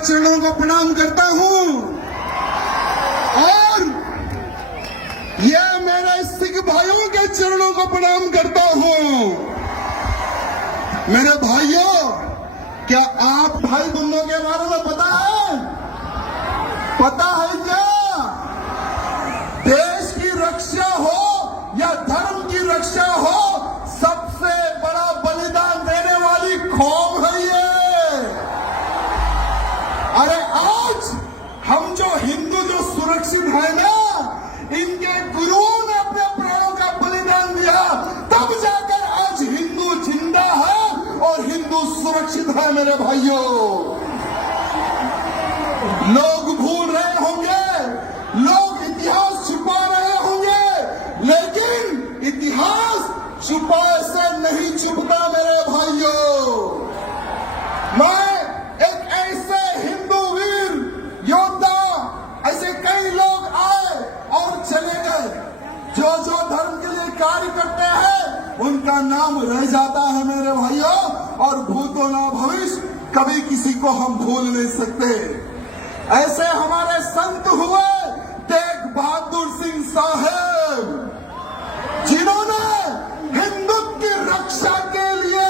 चरणों को प्रणाम करता हूं और ये मेरे सिख भाइयों के चरणों को प्रणाम करता हूं। मेरे भाइयों, क्या आप भाई बंधुओं के बारे में पता है? पता है क्या? देश की रक्षा हो या धर्म की रक्षा हो, सबसे बड़ा बलिदान देने वाली कौम है ये। अरे आज हम जो हिंदू जो सुरक्षित है ना, इनके गुरुओं ने अपने प्राणों का बलिदान दिया, तब जाकर आज हिंदू जिंदा है और हिंदू सुरक्षित है। मेरे भाइयों, लोग भूल रहे होंगे, लोग इतिहास छुपा रहे होंगे, लेकिन इतिहास छुपाए से नहीं छुपता। मेरे भाइयों, मैं एक ऐसे हिंदू वीर योद्धा, ऐसे कई लोग आए और चले गए, जो जो धर्म के लिए कार्य करते हैं उनका नाम रह जाता है मेरे भाइयों, और भूतो ना भविष्य कभी किसी को हम भूल नहीं सकते। ऐसे हमारे संत हुए तेग बहादुर सिंह साहब, जिन्होंने हिंदुत्व की रक्षा के लिए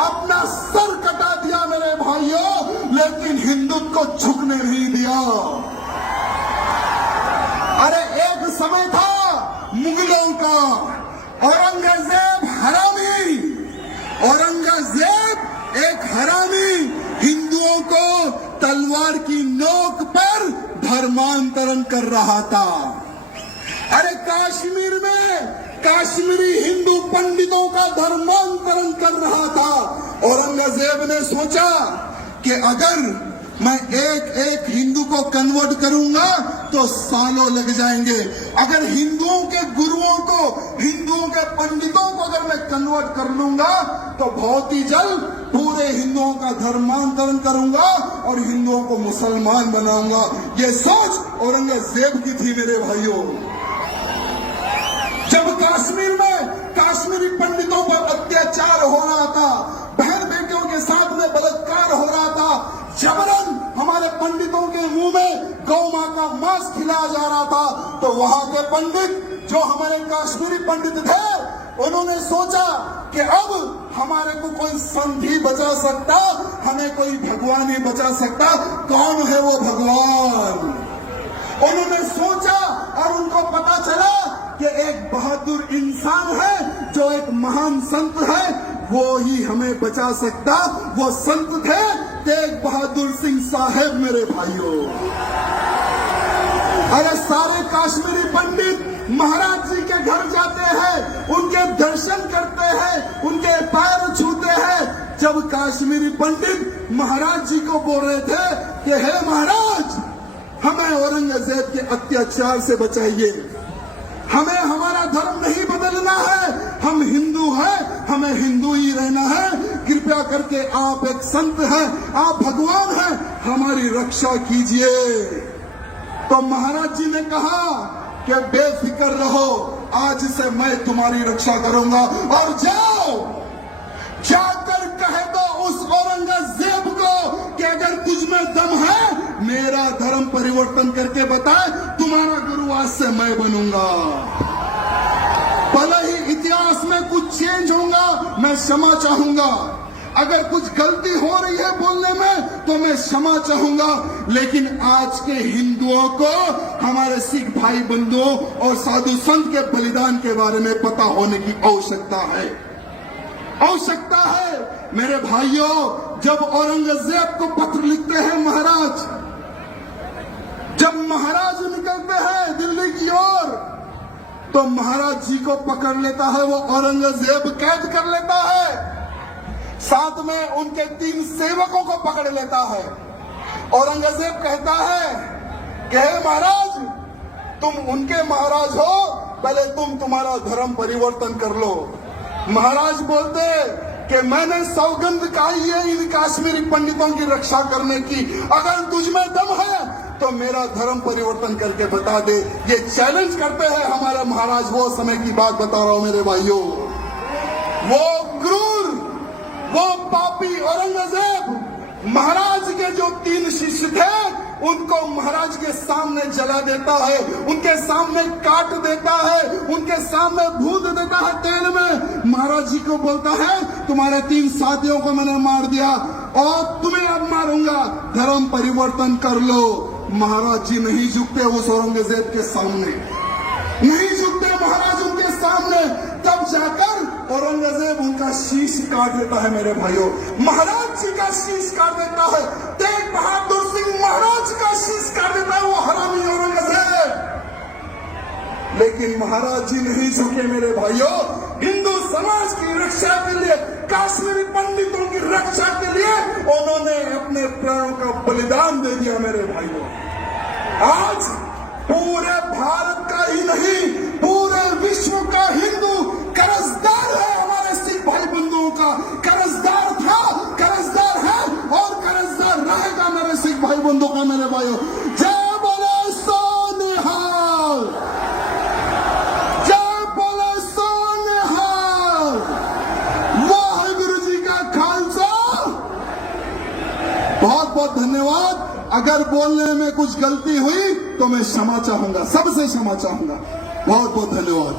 अपना सर कटा दिया मेरे भाइयों, लेकिन हिंदुत्व को झुकने नहीं दिया। अरे एक समय था मुगलों का, औरंगजेब हरामी, औरंगजेब एक हरामी हिंदुओं को तलवार की नोक पर धर्मांतरण कर रहा था। अरे कश्मीर में कश्मीरी हिंदू पंडितों का धर्मांतरण कर रहा था। औरंगजेब ने सोचा कि अगर मैं एक एक हिंदू को कन्वर्ट करूंगा तो सालों लग जाएंगे। अगर हिंदुओं के गुरुओं को, हिंदुओं के पंडितों को अगर मैं कन्वर्ट कर लूंगा तो बहुत ही जल्द पूरे हिंदुओं का धर्मांतरण करूंगा और हिंदुओं को मुसलमान बनाऊंगा। ये सोच औरंगजेब की थी मेरे भाइयों। जब कश्मीर में कश्मीरी पंडितों पर अत्याचार हो रहा था, बहन बेटियों के साथ में बलात्कार हो रहा था, जबरन हमारे पंडितों के मुंह में गौ मां का मांस खिलाया जा रहा था, तो वहां के पंडित जो हमारे कश्मीरी पंडित थे, उन्होंने सोचा कि अब हमारे को कोई संत ही बचा सकता, हमें कोई भगवान ही बचा सकता। कौन है वो भगवान? उन्होंने सोचा और उनको पता चला कि एक बहादुर इंसान है, जो एक महान संत है, वो ही हमें बचा सकता। वो संत थे तेग बहादुर सिंह साहब मेरे भाइयों। अरे सारे कश्मीरी पंडित महाराज जी के घर जाते हैं, उनके दर्शन करते हैं, उनके पैर छूते हैं। जब कश्मीरी पंडित महाराज जी को बोल रहे थे कि हे महाराज, हमें औरंगजेब के अत्याचार से बचाइए, हमें हमारा धर्म नहीं बदलना है, हम हिंदू हैं, हमें हिंदू ही रहना है, कृपया करके आप एक संत हैं, आप भगवान हैं, हमारी रक्षा कीजिए। तो महाराज जी ने कहा कि बेफिक्र रहो, आज से मैं तुम्हारी रक्षा करूंगा, और जाओ जाकर कह दो उस औरंगजेब को कि अगर तुझ में दम है, मेरा धर्म परिवर्तन करके बताए, तुम्हारा गुरु आज से मैं बनूंगा। भले ही इतिहास में कुछ चेंज होगा, मैं क्षमा चाहूंगा। अगर कुछ गलती हो रही है बोलने में तो मैं क्षमा चाहूंगा, लेकिन आज के हिंदुओं को हमारे सिख भाई बंधुओं और साधु संत के बलिदान के बारे में पता होने की आवश्यकता है, आवश्यकता है। मेरे भाइयों, जब औरंगजेब को पत्र लिखते हैं महाराज, जब महाराज निकलते हैं दिल्ली की ओर, तो महाराज जी को पकड़ लेता है वो औरंगजेब, कैद कर लेता है, साथ में उनके 3 सेवकों को पकड़ लेता है। औरंगजेब कहता है कि हे महाराज, तुम उनके महाराज हो, पहले तुम्हारा धर्म परिवर्तन कर लो। महाराज बोलते कि मैंने सौगंध खाई है इन कश्मीरी पंडितों की रक्षा करने की, अगर तुझ में दम है तो मेरा धर्म परिवर्तन करके बता दे। ये चैलेंज करते हैं हमारे महाराज। वो समय की बात बता रहा हूं मेरे भाइयों। वो क्रूर, वो पापी औरंगजेब महाराज के जो 3 शिष्य उनको महाराज के सामने जला देता है, उनके सामने काट देता है, उनके सामने भून देता है तेल में। महाराज जी को बोलता है तुम्हारे 3 साथियों को मैंने मार दिया और तुम्हें अब मारूंगा, धर्म परिवर्तन कर लो। महाराज जी नहीं झुकते उस औरंगजेब के सामने, नहीं झुकते महाराज उनके सामने। तब जाकर औरंगजेब उनका शीश काट देता है मेरे भाइयों, महाराज जी का शीश काट देता है, तेग बहादुर सिंह महाराज का शीश काट देता है वो हरामी औरंगजेब। लेकिन महाराज जी नहीं झुके मेरे भाइयों, हिंदू समाज की रक्षा के लिए, काश्मीरी पंडितों की रक्षा के लिए उन्होंने अपने प्राणों का बलिदान दे दिया मेरे भाइयों। आज पूरे भारत का ही नहीं, पूरे विश्व का हिंदू कर्जदार है हमारे सिख भाई बंधुओं का, कर्जदार था, कर्जदार है और कर्जदार रहेगा मेरे सिख भाई बंधुओं का मेरे भाइयों। जय बोले सोनिहाल, जय बोले सोनिहाल, वाहिगुरु जी का खालसा। बहुत बहुत धन्यवाद। अगर बोलने में कुछ गलती हुई तो मैं क्षमा चाहूंगा, सबसे क्षमा चाहूंगा। बहुत बहुत धन्यवाद।